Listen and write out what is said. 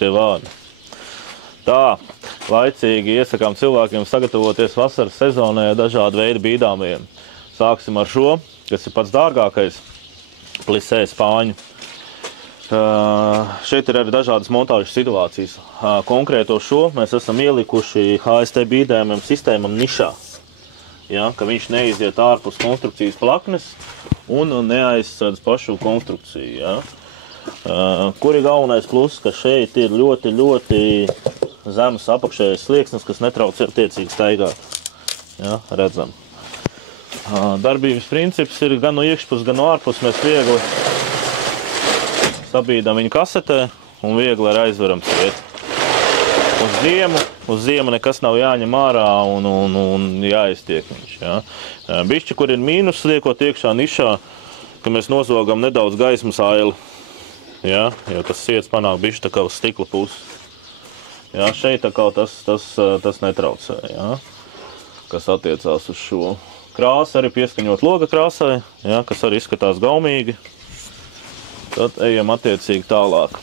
tie vārdi. Tā, laicīgi iesakām cilvēkiem sagatavoties vasaras sezonai dažādu veidu bīdāmiem. Sāksim ar šo, kas ir pats dārgākais, plisē spāņu. Šeit ir arī dažādas montāžas situācijas. Konkrēto šo mēs esam ielikuši HST bīdējumiem sistēmam nišā. Ja, ka viņš neiziet ārpus konstrukcijas plaknes un neaizsardz pašu konstrukciju. Ja. Kur ir galvenais pluss, ka šeit ir ļoti zemes apakšējais slieksnis, kas netraucē attiecīgi staigāt. Ja, redzam. Darbības princips ir gan no iekšpus, gan no ārpus. Mēs viegli sabīdam viņu kasetē un viegli ar aizveram ciet. Uz ziemu nekas nav jāņem ārā un jāiztiek viņš. Ja. Bišķi, kur ir mīnus, liekot iekšā nišā, ka mēs nozogam nedaudz gaismas aili. Ja, jo tas siets panāk bišķi tā kā uz stikla puses. Ja, šeit tā kā tas netraucē, ja, kas attiecās uz šo. Krāsa arī pieskaņot loga krāsai, ja, kas arī izskatās gaumīgi. Tad ejam attiecīgi tālāk.